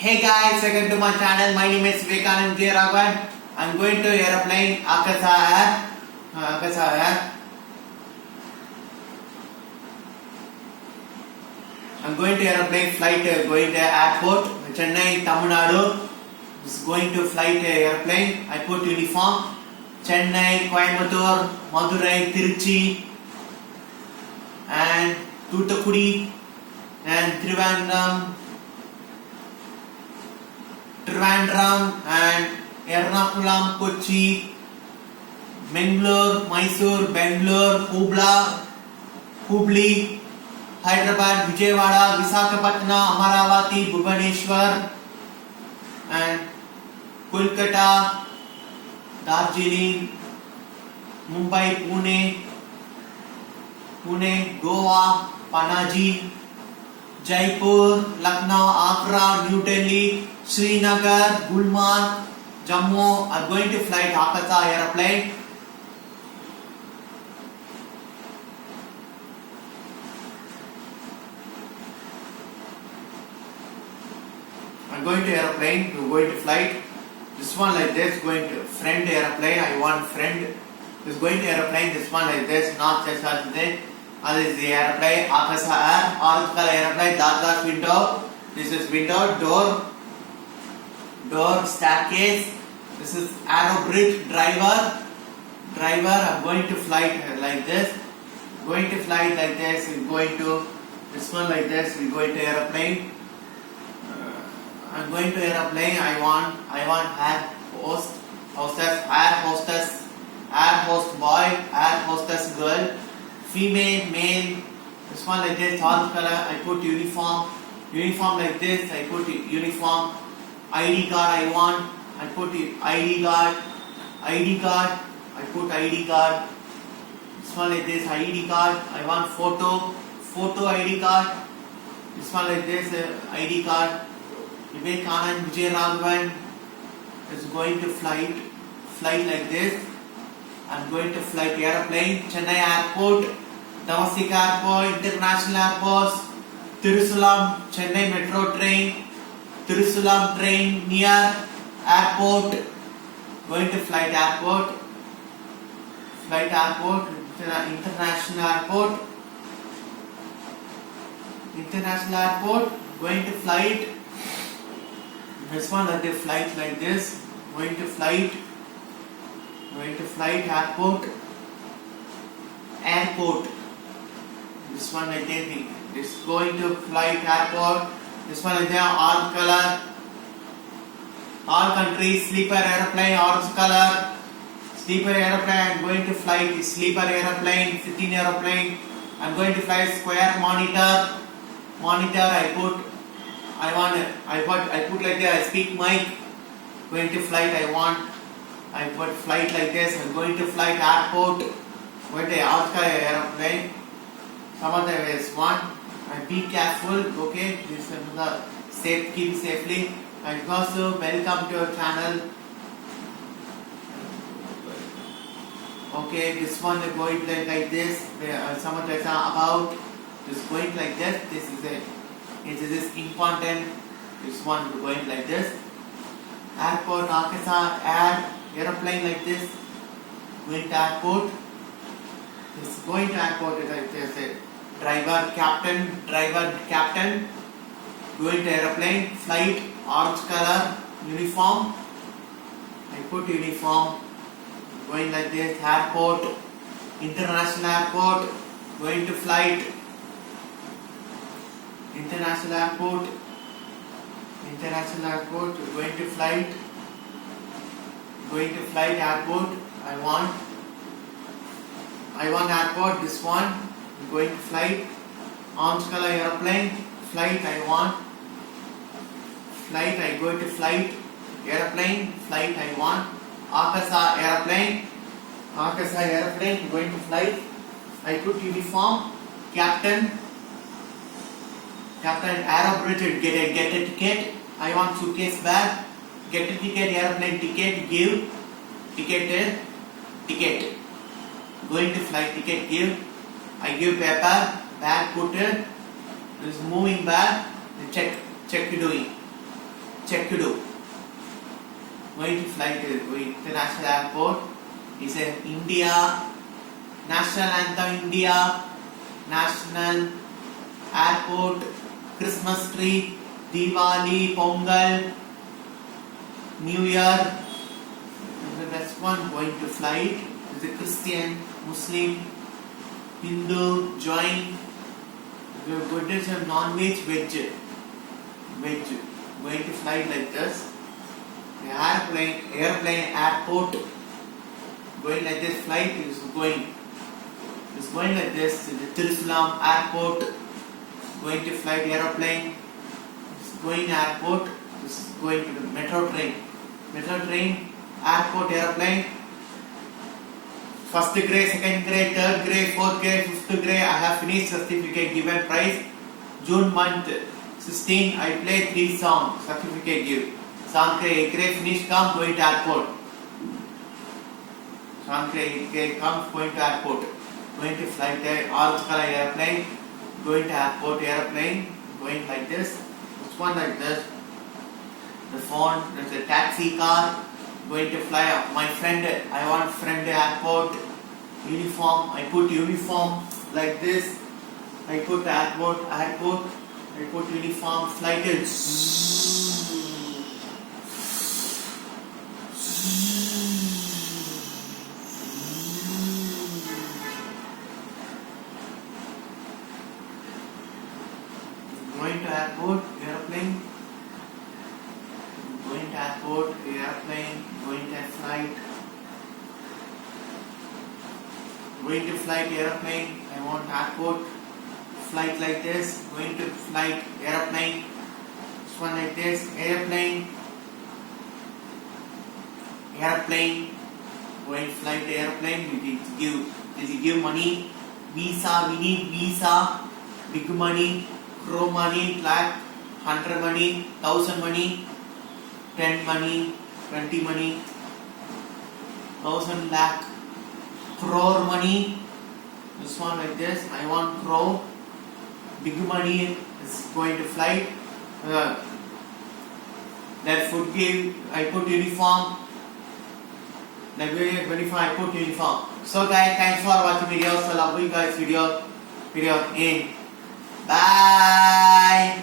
Hey guys, welcome to my channel. My name is Vivekanand J. Raghavan. I'm going to Aeroplane, Akasa Air. I'm going to Aeroplane flight, going to airport, Chennai, Tamil Nadu. Is going to flight airplane. I put uniform. Chennai, Coimbatore, Madurai, Tiruchi, and Toothukudi, and Trivandrum and Ernakulam, Kochi, Mangalore, Mysore, Bangalore, Hubli, Hyderabad, Vijayawada, Visakhapatnam, Amaravati, Bhubaneswar, and Kolkata, Darjeeling, Mumbai, Pune, Goa, Panaji, Jaipur, Lucknow, Agra, New Delhi, Srinagar, Gulmarg, Jammu are going to fly Akasa aeroplane. I'm going to aeroplane, we're going to flight. This one like this, going to friend aeroplane, I want friend. This going to aeroplane, this one like this, not just as this. This is the aeroplane, Akasa Air, orange color aeroplane, dark window. This is window, door, staircase. This is aero bridge, driver. I'm going to flight like this. Going to flight like this. We're going to this one like this. We're going to aeroplane. I'm going to aeroplane. I want air hostess, air host boy, air hostess girl, female, male. This one like this, orange color. I put uniform like this. I put uniform. ID card I put ID card. I put ID card. This one like this, ID card. I want photo ID card. This one like this, ID card. Vivekanand J. Raghavan is going to flight like this. I'm going to flight aeroplane, Chennai Airport, Domestic Airport, International Airports, Tirusulam, Chennai Metro Train, Tirusulam train near airport. Going to flight airport, international airport. Going to flight. This one like the flight like this. Going to flight airport. This one like this. This going to flight airport. This one is there, orange color. All countries, sleeper aeroplane, orange color. Sleeper aeroplane, I'm going to fly sleeper aeroplane, sitting aeroplane. I'm going to fly square monitor. I put like that, I speak mic. Going to flight, I put flight like this. I'm going to flight airport. Going to orange color aeroplane. Some of them is one. And be careful, okay? This is the keep safely. And also welcome to our channel. Okay, this one is going like this. Some of them are about. This going like this. This is it. This is important. This one going like this. Airport, Akasa, aeroplane like this. Going to airport. This going to airport is like this. Driver, captain, going to aeroplane, flight, orange color, uniform. I put uniform, going like this, airport, international airport, going to flight, international airport, going to flight, airport. I want airport, this one. Going to flight, orange color aeroplane, flight I want, flight I go to flight, aeroplane, flight I want, Akasa aeroplane, going to flight, I put uniform, captain, aero bridge, get a ticket, I want suitcase bag, get a ticket, aeroplane ticket, give, ticket, going to flight ticket, give, I give paper, bag put it, this moving bag, check doing. checked. Going to fly to international airport. Is in India. National anthem India. National airport. Christmas tree. Diwali, Pongal, New Year. And the next one going to flight is a Christian, Muslim, Hindu, Jain. Good is a non-veg, veg. Going to fly like this. The airplane, airport. Going like this. Flight is going. It's going like this. The Jerusalem airport. Going to flight aeroplane. It's going airport. This is going to the metro train, airport, airplane. First grade, second grade, third grade, fourth grade, fifth grade. I have finished certificate given prize. June month 16. I play 3 songs. Certificate give. Song grade finish come going to airport. Song grade comes going to airport. Going to flight there. Orange color airplane. Going to airport airplane. Going like this. This one like this. The phone. There's a taxi car. Going to fly up. My friend. I want friend airport. Uniform. I put uniform like this. I put airport. I put uniform. Flight is. Going to airport, airplane. Going to airport, airplane. Going to flight. Going to flight, airplane. I want airport. Flight like this. Going to flight, airplane. This one like this. Airplane. Airplane. Going to flight, airplane. We give money. Visa. We need visa. Big money. Crore money, lakh, 100 money, 1000 money, 10 money, 20 money, 1000 lakh, crore money. This one like this. I want crore. Big money is going to flight. That food give. I put uniform. That uniform. I put uniform. So guys, thanks for watching video. So love you guys video in. Bye.